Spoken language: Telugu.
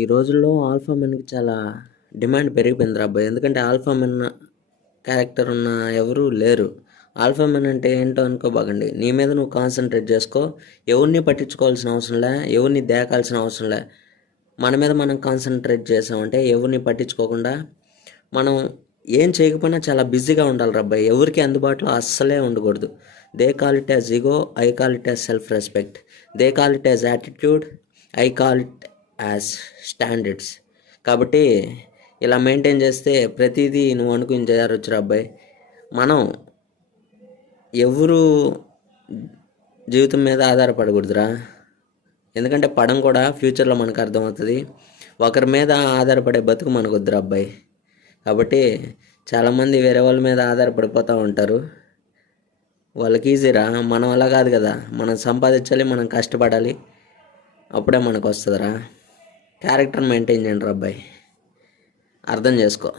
ఈ రోజుల్లో ఆల్ఫా మెన్కి చాలా డిమాండ్ పెరిగిపోయిందిరా అబ్బాయి. ఎందుకంటే ఆల్ఫా మెన్ క్యారెక్టర్ ఉన్న ఎవరు లేరు. ఆల్ఫా మెన్ అంటే ఏంటో అనుకోబాకండి. నీ మీద నువ్వు కాన్సన్ట్రేట్ చేసుకో. ఎవరిని పట్టించుకోవాల్సిన అవసరం లే, ఎవరిని దేకాల్సిన అవసరం లే. మన మీద మనం కాన్సన్ట్రేట్ చేసామంటే ఎవరిని పట్టించుకోకుండా మనం ఏం చేయకపోయినా చాలా బిజీగా ఉండాలి అబ్బాయి. ఎవరికి అందుబాటులో అస్సలే ఉండకూడదు. They call it as ego, I call it as self respect. They call it as attitude, I call it as standards. కాబట్టి ఇలా మెయింటైన్ చేస్తే ప్రతిదీ నువ్వు అనుకుని చేరొచ్చురా అబ్బాయి. మనం ఎవరు జీవితం మీద ఆధారపడకూడదురా. ఎందుకంటే పడం కూడా ఫ్యూచర్లో మనకు అర్థమవుతుంది. ఒకరి మీద ఆధారపడే బతుకు మనకు వద్దురా అబ్బాయి. కాబట్టి చాలామంది వేరే వాళ్ళ మీద ఆధారపడిపోతూ ఉంటారు. వాళ్ళకి ఈజీరా, మనం అలా కాదు కదా. మనం సంపాదించాలి, మనం కష్టపడాలి, అప్పుడే మనకు వస్తుందిరా. క్యారెక్టర్ మెయింటైన్ చేయండి రా అబ్బాయి. అర్థం చేసుకో.